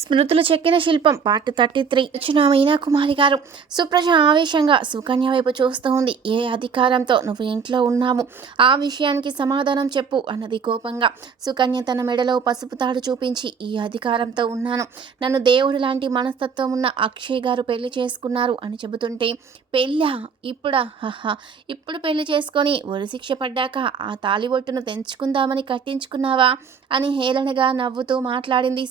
స్మృతులు చెక్కిన శిల్పం పార్ట్ 33 వచ్చిన మీనా కుమారి గారు సుప్రజ ఆవేశంగా సుకన్య వైపు చూస్తూ ఉంది. ఏ అధికారంతో నువ్వు ఇంట్లో ఉన్నావు, ఆ విషయానికి సమాధానం చెప్పు అన్నది కోపంగా. సుకన్య తన మెడలో పసుపు తాడు చూపించి, ఈ అధికారంతో ఉన్నాను, నన్ను దేవుడు లాంటి మనస్తత్వం ఉన్న అక్షయ్ గారు పెళ్లి చేసుకున్నారు అని చెబుతుంటే, పెళ్ళా? ఇప్పుడా? హహ, ఇప్పుడు పెళ్లి చేసుకొని ఉరిశిక్ష పడ్డాక ఆ తాలిబొట్టును తెంచుకుందామని కట్టించుకున్నావా అని హేళనగా నవ్వుతూ మాట్లాడింది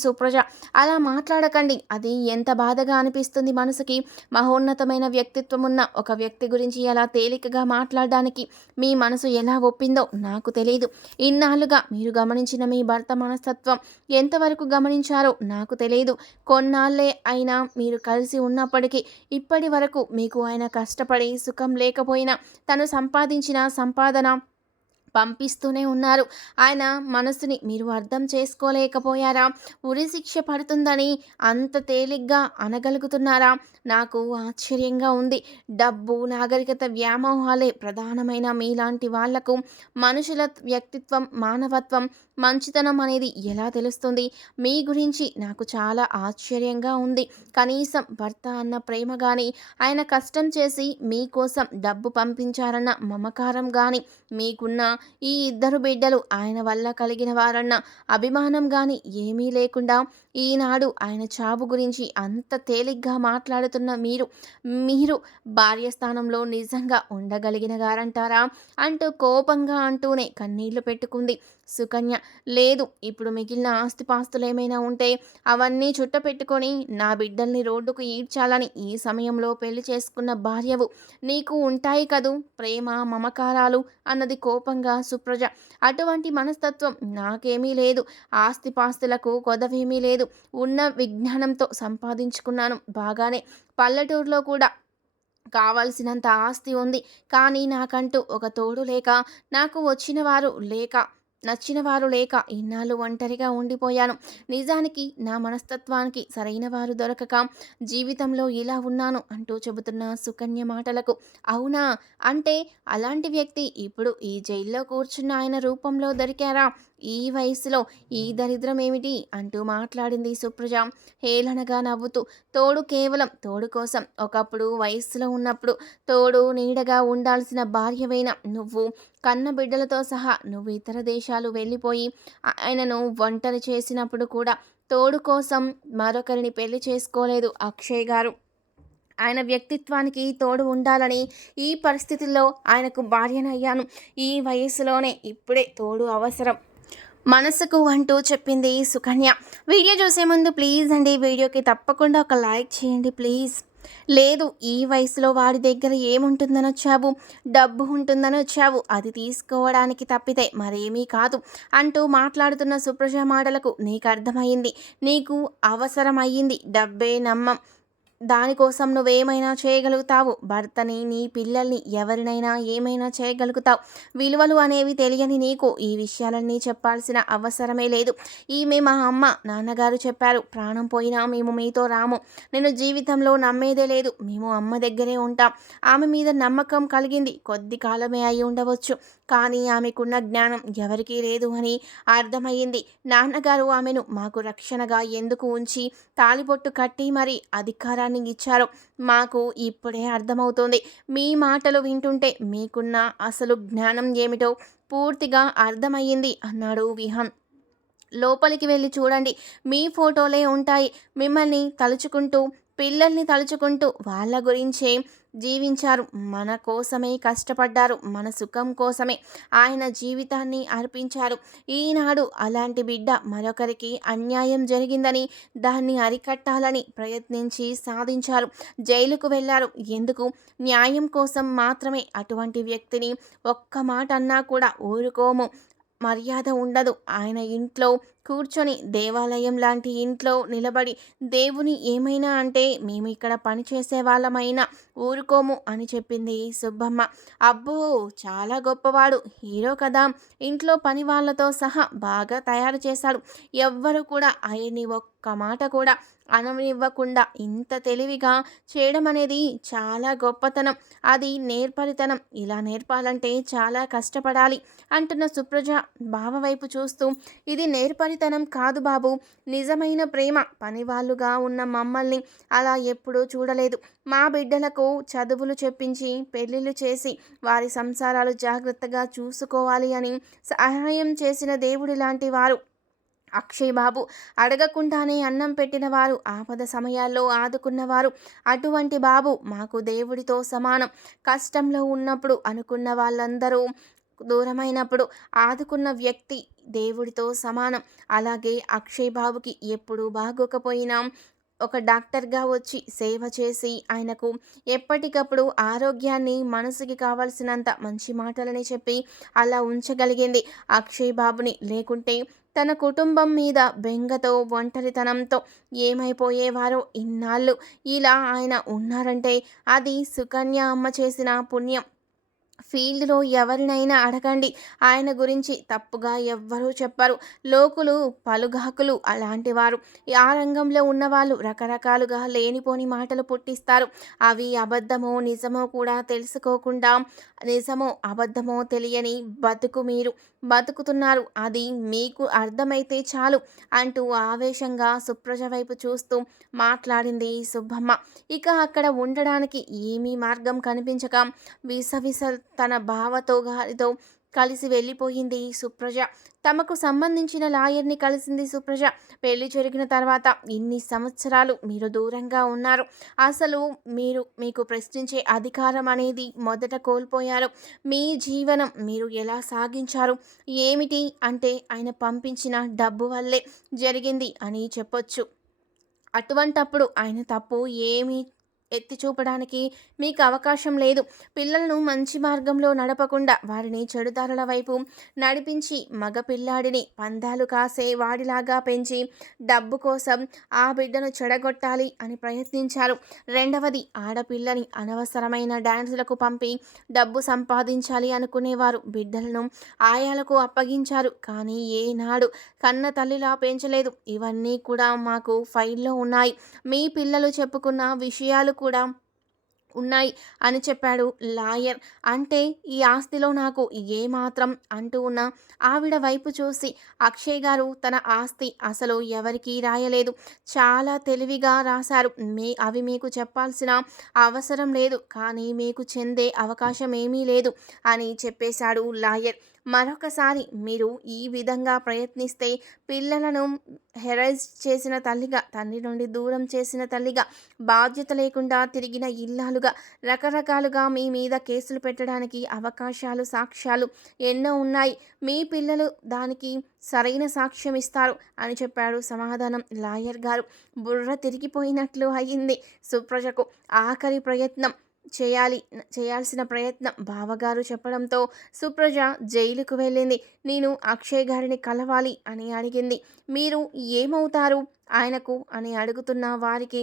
సుప్రజ. అలా మాట్లాడకండి, అది ఎంత బాధగా అనిపిస్తుంది మనసుకి. మహోన్నతమైన వ్యక్తిత్వం ఉన్న ఒక వ్యక్తి గురించి అలా తేలికగా మాట్లాడడానికి మీ మనసు ఎలా ఒప్పిందో నాకు తెలియదు. ఇన్నాళ్ళుగా మీరు గమనించిన మీ భర్త మనస్తత్వం ఎంతవరకు గమనించారో నాకు తెలియదు. కొన్నాళ్ళే అయినా మీరు కలిసి ఉన్నప్పటికీ ఇప్పటి వరకు మీకు ఆయన కష్టపడి సుఖం లేకపోయినా తను సంపాదించిన సంపాదన పంపిస్తూనే ఉన్నారు. ఆయన మనసుని మీరు అర్థం చేసుకోలేకపోయారా? ఉరిశిక్ష పడుతుందని అంత తేలిగ్గా అనగలుగుతున్నారా? నాకు ఆశ్చర్యంగా ఉంది. డబ్బు, నాగరికత, వ్యామోహాలే ప్రధానమైన మీలాంటి వాళ్లకు మనుషుల వ్యక్తిత్వం, మానవత్వం, మంచితనం అనేది ఎలా తెలుస్తుంది? మీ గురించి నాకు చాలా ఆశ్చర్యంగా ఉంది. కనీసం భర్త అన్న ప్రేమ కానీ, ఆయన కష్టం చేసి మీకోసం డబ్బు పంపించారన్న మమకారం కానీ, మీకున్న ఈ ఇద్దరు బిడ్డలు ఆయన వల్ల కలిగిన వారన్న అభిమానం కానీ ఏమీ లేకుండా ఈనాడు ఆయన చావు గురించి అంత తేలిగ్గా మాట్లాడుతున్న మీరు భార్య స్థానంలో నిజంగా ఉండగలిగిన గారంటారా అంటూ కోపంగా అంటూనే కన్నీళ్లు పెట్టుకుంది సుకన్య. లేదు, ఇప్పుడు మిగిలిన ఆస్తిపాస్తులు ఏమైనా ఉంటే అవన్నీ చుట్టపెట్టుకొని నా బిడ్డల్ని రోడ్డుకు ఈడ్చాలని ఈ సమయంలో పెళ్లి చేసుకున్న భార్యవు నీకు ఉంటాయి కదూ ప్రేమ, మమకారాలు అన్నది కోపంగా సుప్రజ. అటువంటి మనస్తత్వం నాకేమీ లేదు. ఆస్తిపాస్తులకు కొదవేమీ లేదు. ఉన్న విజ్ఞానంతో సంపాదించుకున్నాను బాగానే. పల్లెటూరులో కూడా కావాల్సినంత ఆస్తి ఉంది. కానీ నాకంటూ ఒక తోడు లేక, నాకు వచ్చిన వారు లేక, నచ్చిన వారు లేక ఇన్నాళ్ళు ఒంటరిగా ఉండిపోయాను. నిజానికి నా మనస్తత్వానికి సరైన వారు దొరకక జీవితంలో ఇలా ఉన్నాను అంటూ చెబుతున్న సుకన్య మాటలకు, అవునా, అంటే అలాంటి వ్యక్తి ఇప్పుడు ఈ జైల్లో కూర్చున్న ఆయన రూపంలో దొరికారా? ఈ వయసులో ఈ దరిద్రం ఏమిటి అంటూ మాట్లాడింది సుప్రజ హేళనగా నవ్వుతూ. తోడు కేవలం తోడు కోసం. ఒకప్పుడు వయస్సులో ఉన్నప్పుడు తోడు నీడగా ఉండాల్సిన భార్యవైన నువ్వు, కన్న బిడ్డలతో సహా నువ్వు ఇతర దేశాలు వెళ్ళిపోయి ఆయనను ఒంటరి చేసినప్పుడు కూడా తోడు కోసం మరొకరిని పెళ్లి చేసుకోలేదు అక్షయ్ గారు. ఆయన వ్యక్తిత్వానికి తోడు ఉండాలని ఈ పరిస్థితుల్లో ఆయనకు భార్యనయ్యాను. ఈ వయసులోనే ఇప్పుడే తోడు అవసరం మనసుకు అంటూ చెప్పింది సుకన్య. వీడియో చూసే ముందు ప్లీజ్ అండి, వీడియోకి తప్పకుండా ఒక లైక్ చేయండి ప్లీజ్. లేదు, ఈ వయసులో వాడి దగ్గర ఏముంటుందని వచ్చావు? డబ్బు ఉంటుందని వచ్చావు, అది తీసుకోవడానికి తప్పితే మరేమీ కాదు అంటూ మాట్లాడుతున్న సుప్రజ మాటలకు నీకు అర్థమైంది, నీకు అవసరం అయ్యింది డబ్బే. దానికోసం నువ్వేమైనా చేయగలుగుతావు. భర్తని, నీ పిల్లల్ని, ఎవరినైనా ఏమైనా చేయగలుగుతావు. విలువలు అనేవి తెలియని నీకు ఈ విషయాలన్నీ చెప్పాల్సిన అవసరమే లేదు. ఈమె మా అమ్మ, నాన్నగారు చెప్పారు, ప్రాణం పోయినా మేము మీతో రాము. నేను జీవితంలో నమ్మేదే లేదు, మేము అమ్మ దగ్గరే ఉంటాం. ఆమె మీద నమ్మకం కలిగింది కొద్ది కాలమే అయి ఉండవచ్చు, కానీ ఆమెకున్న జ్ఞానం ఎవరికీ లేదు అని అర్థమయ్యింది. నాన్నగారు ఆమెను మాకు రక్షణగా ఎందుకు ఉంచి తాలిబొట్టు కట్టి మరీ అధికారాన్ని ఇచ్చారు మాకు ఇప్పుడే అర్థమవుతోంది. మీ మాటలు వింటుంటే మీకున్న అసలు జ్ఞానం ఏమిటో పూర్తిగా అర్థమయ్యింది అన్నాడు విహాన్. లోపలికి వెళ్ళి చూడండి, మీ ఫోటోలే ఉంటాయి. మిమ్మల్ని తలుచుకుంటూ, పిల్లల్ని తలుచుకుంటూ వాళ్ళ గురించే జీవించారు. మన కోసమే కష్టపడ్డారు, మన సుఖం కోసమే ఆయన జీవితాన్ని అర్పించారు. ఈనాడు అలాంటి బిడ్డ మరొకరికి అన్యాయం జరిగిందని దాన్ని అరికట్టాలని ప్రయత్నించి సాధించారు. జైలుకు వెళ్ళారు. ఎందుకు? న్యాయం కోసం మాత్రమే. అటువంటి వ్యక్తిని ఒక్క మాట అన్నా కూడా ఊరుకోము, మర్యాద ఉండదు. ఆయన ఇంట్లో కూర్చొని దేవాలయం లాంటి ఇంట్లో నిలబడి దేవుని ఏమైనా అంటే మేము ఇక్కడ పనిచేసే వాళ్ళమైనా ఊరుకోము అని చెప్పింది సుబ్బమ్మ. అబ్బో, చాలా గొప్పవాడు, హీరో కదా, ఇంట్లో పని వాళ్ళతో సహా బాగా తయారు చేశాడు. ఎవ్వరు కూడా ఆయన్ని ఒక్క మాట కూడా అననివ్వకుండా ఇంత తెలివిగా చేయడం అనేది చాలా గొప్పతనం. అది నేర్పరితనం. ఇలా నేర్పాలంటే చాలా కష్టపడాలి అంటున్న సుప్రజ బావ వైపు చూస్తూ, ఇది నేర్పరితనం కాదు బాబు, నిజమైన ప్రేమ. పనివాళ్ళుగా ఉన్న మమ్మల్ని అలా ఎప్పుడూ చూడలేదు. మా బిడ్డలకు చదువులు చెప్పించి పెళ్ళిళ్ళు చేసి వారి సంసారాలు జాగ్రత్తగా చూసుకోవాలి అని సహాయం చేసిన దేవుడి లాంటి వారు అక్షయ్ బాబు. అడగకుండానే అన్నం పెట్టినవారు, ఆపద సమయాల్లో ఆదుకున్నవారు. అటువంటి బాబు మాకు దేవుడితో సమానం. కష్టంలో ఉన్నప్పుడు అనుకున్న వాళ్ళందరూ దూరమైనప్పుడు ఆదుకున్న వ్యక్తి దేవుడితో సమానం. అలాగే అక్షయ్ బాబుకి ఎప్పుడు బాగోకపోయినా ఒక డాక్టర్గా వచ్చి సేవ చేసి ఆయనకు ఎప్పటికప్పుడు ఆరోగ్యాన్ని, మనసుకి కావలసినంత మంచి మాటలని చెప్పి అలా ఉంచగలిగింది అక్షయ్ బాబుని. లేకుంటే తన కుటుంబం మీద బెంగతో, ఒంటరితనంతో ఏమైపోయేవారో ఇన్నాళ్ళు. ఇలా ఆయన ఉన్నారంటే అది సుకన్య అమ్మ చేసిన పుణ్యం. ఫీల్డ్‌లో ఎవరినైనా అడగండి. ఆయన గురించి తప్పుగా ఎవ్వరూ చెప్పరు. లోకులు, పలుగాకులు అలాంటివారు. ఆ రంగంలో ఉన్నవాళ్ళు రకరకాలుగా లేనిపోని మాటలు పుట్టిస్తారు. అవి అబద్ధమో, నిజమో కూడా తెలుసుకోకుండా, నిజమో, అబద్ధమో తెలియని బతుకు మీరు బతుకుతున్నారు. అది మీకు అర్థమైతే చాలు అంటూ ఆవేశంగా సుప్రజ వైపు చూస్తూ మాట్లాడింది సుబ్బమ్మ. ఇక అక్కడ ఉండడానికి ఏమీ మార్గం కనిపించక విసవిస తన బావతో గారితో కలిసి వెళ్ళిపోయింది సుప్రజ. తమకు సంబంధించిన లాయర్ని కలిసింది సుప్రజ. పెళ్లి జరిగిన తర్వాత ఇన్ని సంవత్సరాలు మీరు దూరంగా ఉన్నారు. అసలు మీకు ప్రశ్నించే అధికారం అనేది మొదట కోల్పోయారు. మీ జీవనం మీరు ఎలా సాగించారు? ఏమిటి అంటే ఆయన పంపించిన డబ్బు వల్లే జరిగింది అని చెప్పొచ్చు. అటువంటప్పుడు ఆయన తప్పు ఏమీ ఎత్తి చూపడానికి మీకు అవకాశం లేదు. పిల్లలను మంచి మార్గంలో నడపకుండా వారిని చెడుదారుల వైపు నడిపించి మగ పిల్లాడిని పందాలు కాసే వాడిలాగా పెంచి డబ్బు కోసం ఆ బిడ్డను చెడగొట్టాలి అని ప్రయత్నించారు. రెండవది, ఆడపిల్లని అనవసరమైన డాన్సులకు పంపి డబ్బు సంపాదించాలి అనుకునేవారు. బిడ్డలను ఆయాలకు అప్పగించారు. కానీ ఏనాడు కన్న తల్లిలా పెంచలేదు. ఇవన్నీ కూడా మాకు ఫైల్లో ఉన్నాయి. మీ పిల్లలు చెప్పుకున్న విషయాలు కూడా ఉన్నాయి అని చెప్పాడు లాయర్. అంటే ఈ ఆస్తిలో నాకు ఏమాత్రం అంటూ ఉన్న ఆవిడ వైపు చూసి, అక్షయ్ గారు తన ఆస్తి అసలు ఎవరికీ రాయలేదు. చాలా తెలివిగా రాశారు. అవి మీకు చెప్పాల్సిన అవసరం లేదు. కానీ మీకు చెందే అవకాశం ఏమీ లేదు అని చెప్పేశాడు లాయర్. మరొకసారి మీరు ఈ విధంగా ప్రయత్నిస్తే పిల్లలను హెరైజ్ చేసిన తల్లిగా, తండ్రి నుండి దూరం చేసిన తల్లిగా, బాధ్యత లేకుండా తిరిగిన ఇల్లాలుగా రకరకాలుగా మీ మీద కేసులు పెట్టడానికి అవకాశాలు, సాక్ష్యాలు ఎన్నో ఉన్నాయి. మీ పిల్లలు దానికి సరైన సాక్ష్యం ఇస్తారు అని చెప్పాడు సమాధానం లాయర్ గారు. బుర్ర తిరిగిపోయినట్లు అయింది సుప్రజకు. ఆఖరి ప్రయత్నం చేయాల్సిన ప్రయత్నం బావగారు చెప్పడంతో సుప్రజ జైలుకు వెళ్ళింది. నేను అక్షయ్ గారిని కలవాలి అని అడిగింది. మీరు ఏమవుతారు ఆయనకు అని అడుగుతున్న వారికి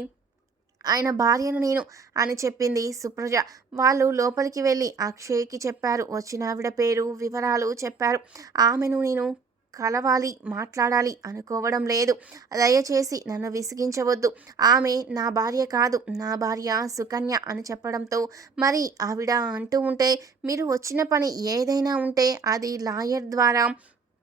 ఆయన భార్యను నేను అని చెప్పింది సుప్రజ. వాళ్ళు లోపలికి వెళ్ళి అక్షయ్కి చెప్పారు. వచ్చిన ఆవిడ పేరు, వివరాలు చెప్పారు. ఆమెను నేను కలవాలి, మాట్లాడాలి అనుకోవడం లేదు. దయచేసి నన్ను విసిగించవద్దు. ఆమె నా భార్య కాదు, నా భార్య సుకన్య అని చెప్పడంతో, మరి ఆవిడ అంటూ ఉంటే, మీరు వచ్చిన పని ఏదైనా ఉంటే అది లాయర్ ద్వారా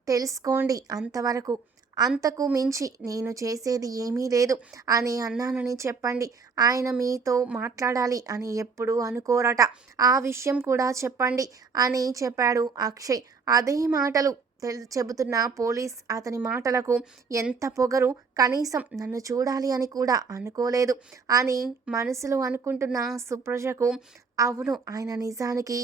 తెలుసుకోండి, అంతవరకు, అంతకు మించి నేను చేసేది ఏమీ లేదు అని అన్నానని చెప్పండి. ఆయన మీతో మాట్లాడాలి అని ఎప్పుడూ అనుకోరట. ఆ విషయం కూడా చెప్పండి అని చెప్పాడు అక్షయ్. అదే మాటలు చెబుతున్న పోలీస్ అతని మాటలకు ఎంత పొగరు, కనీసం నన్ను చూడాలి అని కూడా అనుకోలేదు అని మనసులో అనుకుంటున్న సుప్రజకు, అవును, ఆయన నిజానికి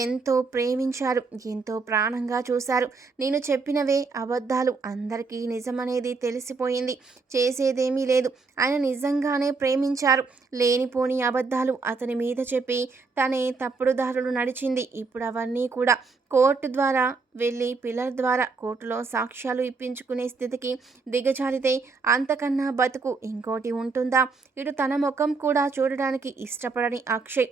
ఎంతో ప్రేమించారు, ఎంతో ప్రాణంగా చూశారు. నేను చెప్పినవే అబద్ధాలు, అందరికీ నిజమనేది తెలిసిపోయింది. చేసేదేమీ లేదు. ఆయన నిజంగానే ప్రేమించారు. లేనిపోని అబద్ధాలు అతని మీద చెప్పి తనే తప్పుడు దారులు నడిచింది. ఇప్పుడు అవన్నీ కూడా కోర్టు ద్వారా వెళ్ళి పిల్లల ద్వారా కోర్టులో సాక్ష్యాలు ఇప్పించుకునే స్థితికి దిగజారితే అంతకన్నా బతుకు ఇంకోటి ఉంటుందా? ఇటు తన ముఖం కూడా చూడడానికి ఇష్టపడని అక్షయ్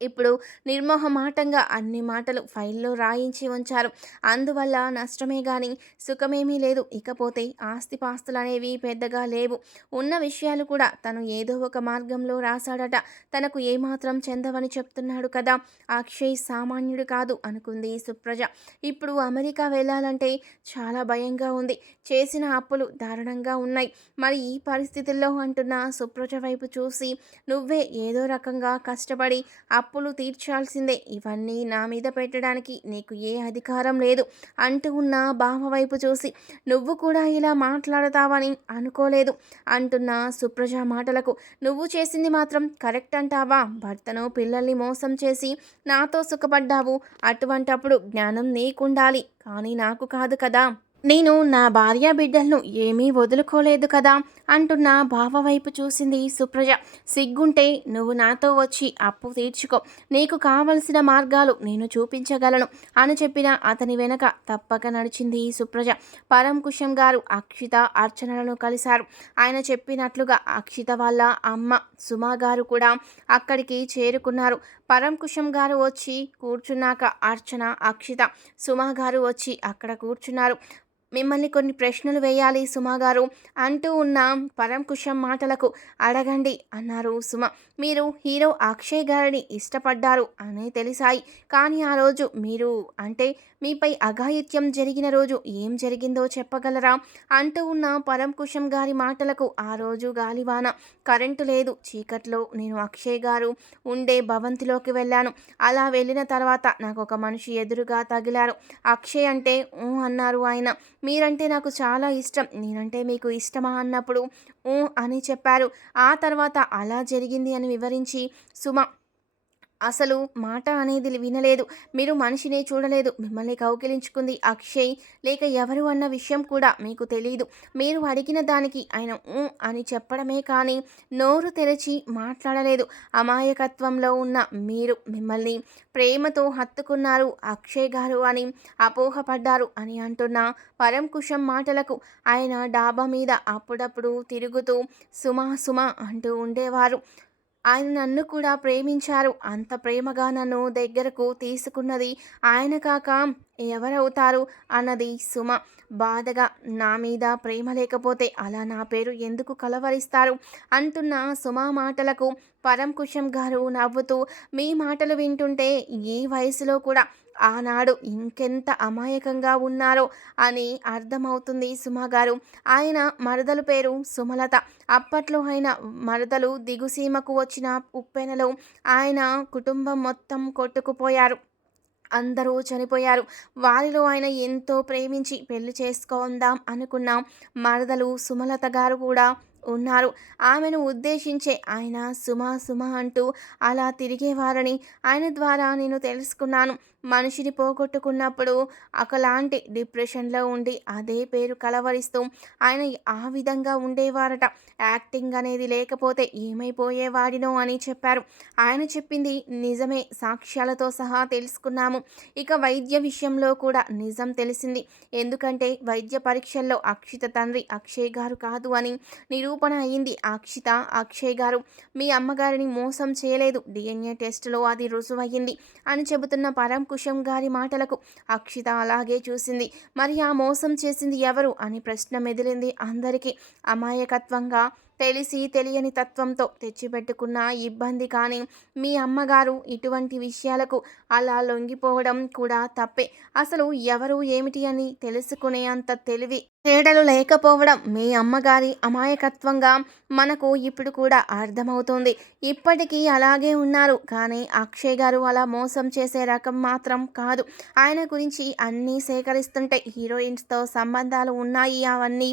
ఇప్పుడు నిర్మొహమాటంగా అన్ని మాటలు ఫైల్‌లో రాయించి ఉంచారు. అందువల్ల నష్టమే గాని సుఖమేమీ లేదు. ఇకపోతే ఆస్తిపాస్తులనేవి పెద్దగా లేవు. ఉన్న విషయాలు కూడా తను ఏదో ఒక మార్గంలో రాశాడట. తనకు ఏమాత్రం చెందవని చెప్తున్నాడు కదా! అక్షయ్ సామాన్యుడు కాదు అనుకుంది సుప్రజ. ఇప్పుడు అమెరికా వెళ్ళాలంటే చాలా భయంగా ఉంది. చేసిన అప్పులు దారుణంగా ఉన్నాయి. మరి ఈ పరిస్థితుల్లో అంటున్న సుప్రజ వైపు చూసి నువ్వే ఏదో రకంగా కష్టపడి అప్పులు తీర్చాల్సిందే. ఇవన్నీ నా మీద పెట్టడానికి నీకు ఏ అధికారం లేదు అంటూ ఉన్న బావ వైపు చూసి నువ్వు కూడా ఇలా మాట్లాడతావని అనుకోలేదు అంటున్న సుప్రజ మాటలకు నువ్వు చేసింది మాత్రం కరెక్ట్ అంటావా? భర్తను పిల్లల్ని మోసం చేసి నాతో సుఖపడ్డావు. అటువంటప్పుడు జ్ఞానం నీకుండాలి కానీ నాకు కాదు కదా! నేను నా భార్య బిడ్డలను ఏమీ వదులుకోలేదు కదా అంటున్న బావ వైపు చూసింది సుప్రజ. సిగ్గుంటే నువ్వు నాతో వచ్చి అప్పు తీర్చుకో. నీకు కావలసిన మార్గాలు నేను చూపించగలను అని చెప్పిన అతని వెనక తప్పక నడిచింది సుప్రజ. పరంకుశం గారు అక్షిత అర్చనలను కలిశారు. ఆయన చెప్పినట్లుగా అక్షిత వాళ్ళ అమ్మ సుమా గారు కూడా అక్కడికి చేరుకున్నారు. పరంకుశం గారు వచ్చి కూర్చున్నాక అర్చన, అక్షిత, సుమా గారు వచ్చి అక్కడ కూర్చున్నారు. మిమ్మల్ని కొన్ని ప్రశ్నలు వేయాలి సుమాగారు అంటూ ఉన్న పరంకుశం మాటలకు అడగండి అన్నారు సుమ. మీరు హీరో అక్షయ్ గారిని ఇష్టపడ్డారు అని తెలిసాయి. కానీ ఆ రోజు మీరు అంటే మీపై అఘాయిత్యం జరిగిన రోజు ఏం జరిగిందో చెప్పగలరా అంటూ ఉన్న పరంకుశం గారి మాటలకు ఆ రోజు గాలివాన, కరెంటు లేదు, చీకట్లో నేను అక్షయ్ గారు ఉండే భవంతిలోకి వెళ్ళాను. అలా వెళ్ళిన తర్వాత నాకు ఒక మనిషి ఎదురుగా తగిలారు. అక్షయ్ అంటే అన్నారు ఆయన. మీరంటే నాకు చాలా ఇష్టం. నేనంటే మీకు ఇష్టమా అన్నప్పుడు అని చెప్పారు. ఆ తర్వాత అలా జరిగింది అని వివరించి సుమ అసలు మాట అనేది వినలేదు. మీరు మనిషిని చూడలేదు. మిమ్మల్ని కౌగిలించుకుంది అక్షయ్ లేక ఎవరు అన్న విషయం కూడా మీకు తెలీదు. మీరు అడిగిన దానికి ఆయన అని చెప్పడమే కానీ నోరు తెరచి మాట్లాడలేదు. అమాయకత్వంలో ఉన్న మీరు మిమ్మల్ని ప్రేమతో హత్తుకున్నారు అక్షయ్ గారు అని అపోహపడ్డారు అని అంటున్న పరంకుశం మాటలకు ఆయన డాబా మీద అప్పుడప్పుడు తిరుగుతూ సుమా సుమా అంటూ ఉండేవారు. ఆయన నన్ను కూడా ప్రేమించారు. అంత ప్రేమగా నన్ను దగ్గరకు తీసుకున్నది ఆయన కాక ఎవరవుతారు అన్నది సుమ బాధగా. నా మీద ప్రేమ లేకపోతే అలా నా పేరు ఎందుకు కలవరిస్తారు అంటున్న సుమ మాటలకు పరంకుశం గారు నవ్వుతూ మీ మాటలు వింటుంటే ఈ వయసులో కూడా ఆనాడు ఇంకెంత అమాయకంగా ఉన్నారో అని అర్థమవుతుంది సుమగారు. ఆయన మరదలు పేరు సుమలత. అప్పట్లో ఆయన మరదలు దిగుసీమకు వచ్చిన ఉప్పెనలో ఆయన కుటుంబం మొత్తం కొట్టుకుపోయారు. అందరూ చనిపోయారు. వారిలో ఆయన ఎంతో ప్రేమించి పెళ్లి చేసుకుందాం అనుకున్న మరదలు సుమలత గారు కూడా ఉన్నారు. ఆమెను ఉద్దేశించే ఆయన సుమ సుమ అంటూ అలా తిరిగేవారని ఆయన ద్వారా నేను తెలుసుకున్నాను. మనిషిని పోగొట్టుకున్నప్పుడు ఒకలాంటి డిప్రెషన్లో ఉండి అదే పేరు కలవరిస్తూ ఆయన ఆ విధంగా ఉండేవారట. యాక్టింగ్ అనేది లేకపోతే ఏమైపోయేవాడినో అని చెప్పారు. ఆయన చెప్పింది నిజమే, సాక్ష్యాలతో సహా తెలుసుకున్నాము. ఇక వైద్య విషయంలో కూడా నిజం తెలిసింది. ఎందుకంటే వైద్య పరీక్షల్లో అక్షిత తండ్రి అక్షయ్ గారు కాదు అని నిరూపణ అయింది. అక్షిత అక్షయ్ గారు మీ అమ్మగారిని మోసం చేయలేదు. DNA టెస్టులో అది రుజువయ్యింది అని చెబుతున్న పరంకుశం గారి మాటలకు అక్షిత అలాగే చూసింది. మరి ఆ మోసం చేసింది ఎవరు అని ప్రశ్న మెదిలింది అందరికీ. అమాయకత్వంగా తెలిసి తెలియని తత్వంతో తెచ్చిపెట్టుకున్న ఇబ్బంది. కానీ మీ అమ్మగారు ఇటువంటి విషయాలకు అలా లొంగిపోవడం కూడా తప్పే. అసలు ఎవరు ఏమిటి అని తెలుసుకునే అంత తెలివి తేడలు లేకపోవడం మీ అమ్మగారి అమాయకత్వంగా మనకు ఇప్పుడు కూడా అర్థమవుతుంది. ఇప్పటికీ అలాగే ఉన్నారు. కానీ అక్షయ్ గారు అలా మోసం చేసే రకం మాత్రం కాదు. ఆయన గురించి అన్నీ సేకరిస్తుంటే హీరోయిన్స్తో సంబంధాలు ఉన్నాయి అవన్నీ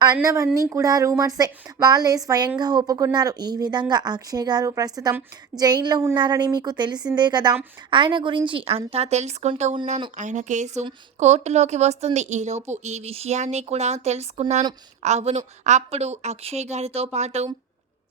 అన్నవన్నీ కూడా రూమర్సే. వాళ్ళే స్వయంగా ఒప్పుకున్నారు. ఈ విధంగా అక్షయ్ గారు ప్రస్తుతం జైల్లో ఉన్నారని మీకు తెలిసిందే కదా. ఆయన గురించి అంతా తెలుసుకుంటూ ఉన్నాను. ఆయన కేసు కోర్టులోకి వస్తుంది. ఈలోపు ఈ విషయాన్ని కూడా తెలుసుకున్నాను. అవును, అప్పుడు అక్షయ్ గారితో పాటు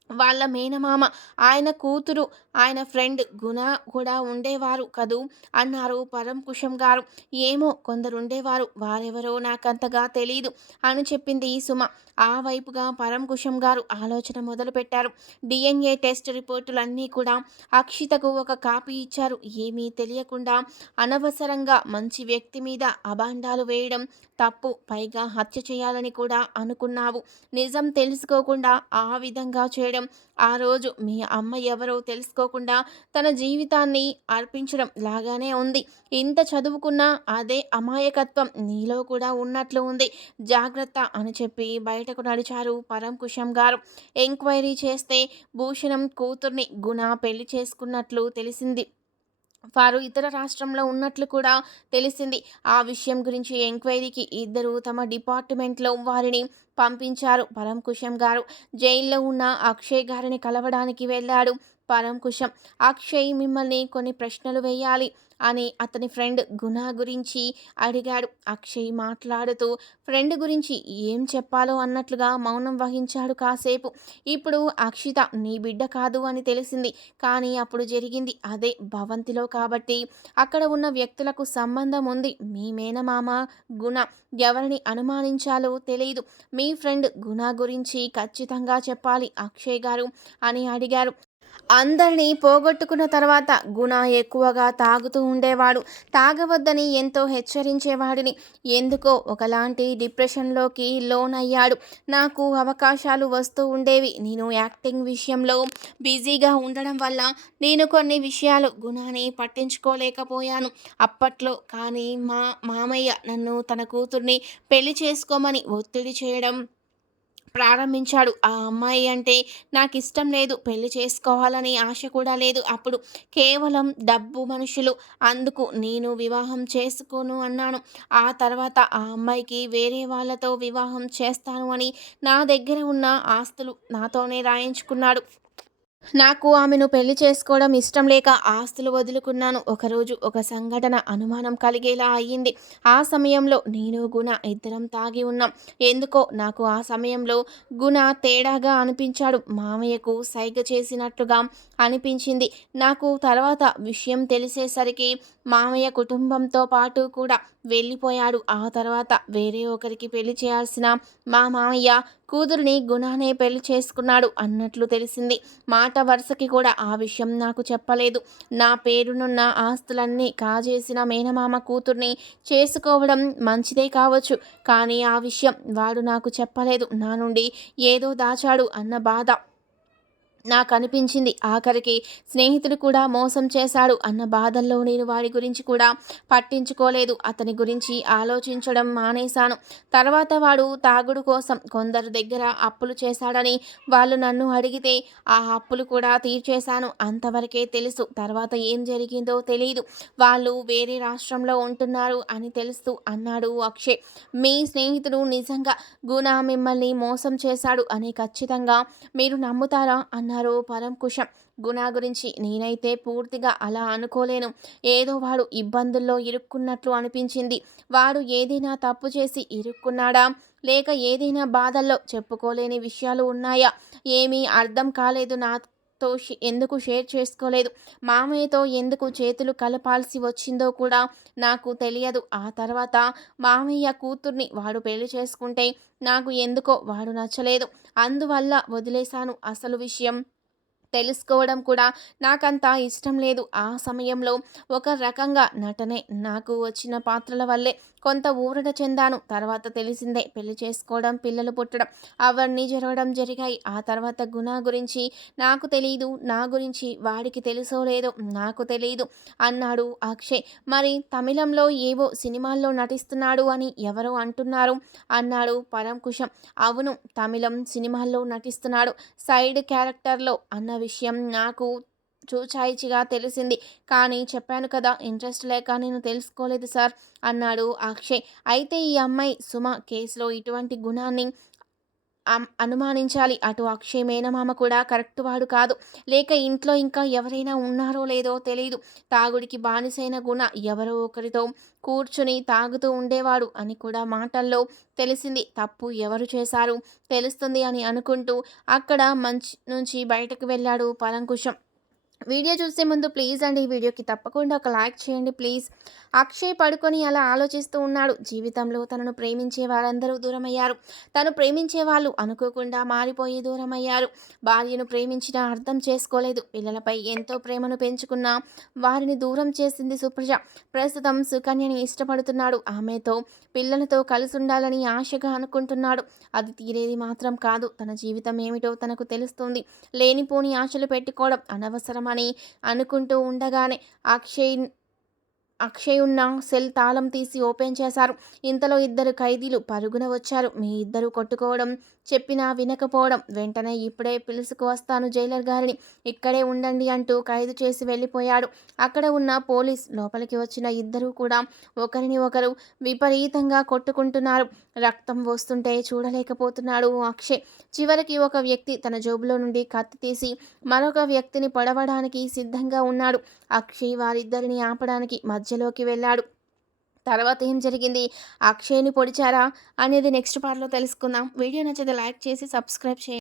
వాళ్ళ మేనమామ, ఆయన కూతురు ఆయన ఫ్రెండ్ గుణ కూడా ఉండేవారు కదూ అన్నారు పరంకుశం గారు. ఏమో కొందరుండేవారు. వారెవరో నాకంతగా తెలీదు అని చెప్పింది సుమ. ఆ వైపుగా పరంకుశం గారు ఆలోచన మొదలుపెట్టారు. DNA టెస్ట్ రిపోర్టులన్నీ కూడా అక్షితకు ఒక కాపీ ఇచ్చారు. ఏమీ తెలియకుండా అనవసరంగా మంచి వ్యక్తి మీద అబాండాలు వేయడం తప్పు. పైగా హత్య చేయాలని కూడా అనుకున్నావు. నిజం తెలుసుకోకుండా ఆ విధంగా చేయడం, ఆ రోజు మీ అమ్మ ఎవరో తెలుసుకోకుండా తన జీవితాన్ని అర్పించడం లాగానే ఉంది. ఇంత చదువుకున్నా అదే అమాయకత్వం నీలో కూడా ఉన్నట్లు ఉంది. జాగ్రత్త అని చెప్పి బయటకు నడిచారు పరంకుశం గారు. ఎంక్వైరీ చేస్తే భూషణం కూతుర్ని గుణ పెళ్లి చేసుకున్నట్లు తెలిసింది. వారు ఇతర రాష్ట్రంలో ఉన్నట్లు కూడా తెలిసింది. ఆ విషయం గురించి ఎంక్వైరీకి ఇద్దరు తమ డిపార్ట్మెంట్లో వారిని పంపించారు పరంకుశం గారు. జైల్లో ఉన్న అక్షయ్ గారిని కలవడానికి వెళ్ళాడు పరంకుశం. అక్షయ్ మిమ్మల్ని కొన్ని ప్రశ్నలు వేయాలి అని అతని ఫ్రెండ్ గుణ గురించి అడిగాడు. అక్షయ్ మాట్లాడుతూ ఫ్రెండ్ గురించి ఏం చెప్పాలో అన్నట్లుగా మౌనం వహించాడు కాసేపు. ఇప్పుడు అక్షిత నీ బిడ్డ కాదు అని తెలిసింది. కానీ అప్పుడు జరిగింది అదే భవంతిలో కాబట్టి అక్కడ ఉన్న వ్యక్తులకు సంబంధం ఉంది. మీ మేనమామ గుణ ఎవరిని అనుమానించాలో తెలియదు. మీ ఫ్రెండ్ గుణ గురించి ఖచ్చితంగా చెప్పాలి అక్షయ్ గారు అని అడిగారు. అందరినీ పోగొట్టుకున్న తర్వాత గుణ ఎక్కువగా తాగుతూ ఉండేవాడు. తాగవద్దని ఎంతో హెచ్చరించేవాడిని. ఎందుకో ఒకలాంటి డిప్రెషన్లోకి లోనయ్యాడు. నాకు అవకాశాలు వస్తూ ఉండేవి. నేను యాక్టింగ్ విషయంలో బిజీగా ఉండడం వల్ల నేను కొన్ని విషయాలు గుణాన్ని పట్టించుకోలేకపోయాను అప్పట్లో. కానీ మా మామయ్య నన్ను తన కూతుర్ని పెళ్లి చేసుకోమని ఒత్తిడి చేయడం ప్రారంభించాడు. ఆ అమ్మాయి అంటే నాకిష్టం లేదు. పెళ్లి చేసుకోవాలని ఆశ కూడా లేదు అప్పుడు. కేవలం డబ్బు మనుషులు. అందుకు నేను వివాహం చేసుకోను అన్నాను. ఆ తర్వాత ఆ అమ్మాయికి వేరే వాళ్ళతో వివాహం చేస్తాను అని నా దగ్గర ఉన్న ఆస్తులు నాతోనే రాయించుకున్నాడు. నాకు ఆమెను పెళ్లి చేసుకోవడం ఇష్టం లేక ఆస్తులు వదులుకున్నాను. ఒకరోజు ఒక సంఘటన అనుమానం కలిగేలా అయ్యింది. ఆ సమయంలో నేను గుణ ఇద్దరం తాగి ఉన్నాం. ఎందుకో నాకు ఆ సమయంలో గుణ తేడాగా అనిపించాడు. మామయ్యకు సైగ చేసినట్లుగా అనిపించింది నాకు. తర్వాత విషయం తెలిసేసరికి మామయ్య కుటుంబంతో పాటు కూడా వెళ్ళిపోయాడు. ఆ తర్వాత వేరే ఒకరికి పెళ్లి చేయాల్సిన మా మామయ్య కూతురిని గుణానే పెళ్లి చేసుకున్నాడు అన్నట్లు తెలిసింది. మాట వరుసకి కూడా ఆ విషయం నాకు చెప్పలేదు. నా పేరునున్న ఆస్తులన్నీ కాజేసిన మేనమామ కూతుర్ని చేసుకోవడం మంచిదే కావచ్చు. కానీ ఆ విషయం వాడు నాకు చెప్పలేదు. నా నుండి ఏదో దాచాడు అన్న బాధ నాకనిపించింది. ఆఖరికి స్నేహితుడు కూడా మోసం చేశాడు అన్న బాధల్లో నేను వాడి గురించి కూడా పట్టించుకోలేదు. అతని గురించి ఆలోచించడం మానేశాను. తర్వాత వాడు తాగుడు కోసం కొందరు దగ్గర అప్పులు చేశాడని వాళ్ళు నన్ను అడిగితే ఆ అప్పులు కూడా తీర్చేశాను. అంతవరకే తెలుసు. తర్వాత ఏం జరిగిందో తెలీదు. వాళ్ళు వేరే రాష్ట్రంలో ఉంటున్నారు అని తెలుస్తూ అన్నాడు అక్షయ్. మీ స్నేహితుడు నిజంగా గుణ మిమ్మల్ని మోసం చేశాడు అని ఖచ్చితంగా మీరు నమ్ముతారా అన్నారు పరంకుశం. గుణ గురించి నేనైతే పూర్తిగా అలా అనుకోలేను. ఏదో వాడు ఇబ్బందుల్లో ఇరుక్కున్నట్లు అనిపించింది. వాడు ఏదైనా తప్పు చేసి ఇరుక్కున్నాడా, లేక ఏదైనా బాధల్లో చెప్పుకోలేని విషయాలు ఉన్నాయా, ఏమీ అర్థం కాలేదు. నాతో ఎందుకు షేర్ చేసుకోలేదు, మామయ్యతో ఎందుకు చేతులు కలపాల్సి వచ్చిందో కూడా నాకు తెలియదు. ఆ తర్వాత మామయ్య కూతుర్ని వాడు పెళ్లి చేసుకుంటే నాకు ఎందుకో వాడు నచ్చలేదు. అందువల్ల వదిలేశాను. అసలు విషయం తెలుసుకోవడం కూడా నాకంత ఇష్టం లేదు. ఆ సమయంలో ఒక రకంగా నటనే. నాకు వచ్చిన పాత్రల వల్లే కొంత ఊరట చెందాను. తర్వాత తెలిసిందే పెళ్లి చేసుకోవడం, పిల్లలు పుట్టడం అవన్నీ జరగడం జరిగాయి. ఆ తర్వాత గుణ గురించి నాకు తెలీదు. నా గురించి వాడికి తెలుసో లేదో నాకు తెలీదు అన్నాడు అక్షయ్. మరి తమిళంలో ఏవో సినిమాల్లో నటిస్తున్నాడు అని ఎవరో అంటున్నారు అన్నాడు పరంకుశం. అవును, తమిళం సినిమాల్లో నటిస్తున్నాడు సైడ్ క్యారెక్టర్లో అన్న విషయం నాకు చూచాయిచిగా తెలిసింది. కానీ చెప్పాను కదా, ఇంట్రెస్ట్ లేక నేను తెలుసుకోలేదు సార్ అన్నాడు అక్షయ్. అయితే ఈ అమ్మాయి సుమ కేసులో ఇటువంటి గుణాన్ని అనుమానించాలి. అటు అక్షయ్ మేనమామ కూడా కరెక్ట్ వాడు కాదు. లేక ఇంట్లో ఇంకా ఎవరైనా ఉన్నారో లేదో తెలీదు. తాగుడికి బానిసైన గుణ ఎవరో ఒకరితో కూర్చుని తాగుతూ ఉండేవాడు అని కూడా మాటల్లో తెలిసింది. తప్పు ఎవరు చేశారు తెలుస్తుంది అని అనుకుంటూ అక్కడ మంచి నుంచి బయటకు వెళ్ళాడు పరంకుశం. వీడియో చూసే ముందు ప్లీజ్ అండి, ఈ వీడియోకి తప్పకుండా ఒక లైక్ చేయండి ప్లీజ్. అక్షయ్ పడుకొని అలా ఆలోచిస్తూ ఉన్నాడు. జీవితంలో తనను ప్రేమించే వారందరూ దూరమయ్యారు. తను ప్రేమించే వాళ్ళు అనుకోకుండా మారిపోయి దూరమయ్యారు. భార్యను ప్రేమించినా అర్థం చేసుకోలేదు. పిల్లలపై ఎంతో ప్రేమను పెంచుకున్నా వారిని దూరం చేసింది సుప్రజ. ప్రస్తుతం సుకన్యని ఇష్టపడుతున్నాడు. ఆమెతో పిల్లలతో కలిసి ఉండాలని ఆశగా అనుకుంటున్నాడు. అది తీరేది మాత్రం కాదు. తన జీవితం ఏమిటో తనకు తెలుస్తుంది. లేనిపోని ఆశలు పెట్టుకోవడం అనవసరమని అనుకుంటూ ఉండగానే అక్షయ్ ఉన్న సెల్ తాళం తీసి ఓపెన్ చేశారు. ఇంతలో ఇద్దరు ఖైదీలు పరుగున వచ్చారు. మీ ఇద్దరు కొట్టుకోవడం చెప్పినా వినకపోవడం. వెంటనే ఇప్పుడే పిలుసుకు వస్తాను జైలర్ గారిని, ఇక్కడే ఉండండి అంటూ ఖైదు చేసి వెళ్ళిపోయాడు. అక్కడ ఉన్న పోలీస్ లోపలికి వచ్చిన ఇద్దరూ కూడా ఒకరిని ఒకరు విపరీతంగా కొట్టుకుంటున్నారు. రక్తం వస్తుంటే చూడలేకపోతున్నాడు అక్షయ్. చివరికి ఒక వ్యక్తి తన జోబులో నుండి కత్తి తీసి మరొక వ్యక్తిని పొడవడానికి సిద్ధంగా ఉన్నాడు. అక్షయ్ వారిద్దరిని ఆపడానికి మధ్యలోకి వెళ్ళాడు. తర్వాత ఏం జరిగింది, అక్షయ్ని పొడిచారా అనేది నెక్స్ట్ పార్ట్లో తెలుసుకుందాం. వీడియో నచ్చితే లైక్ చేసి సబ్స్క్రైబ్ చేయండి.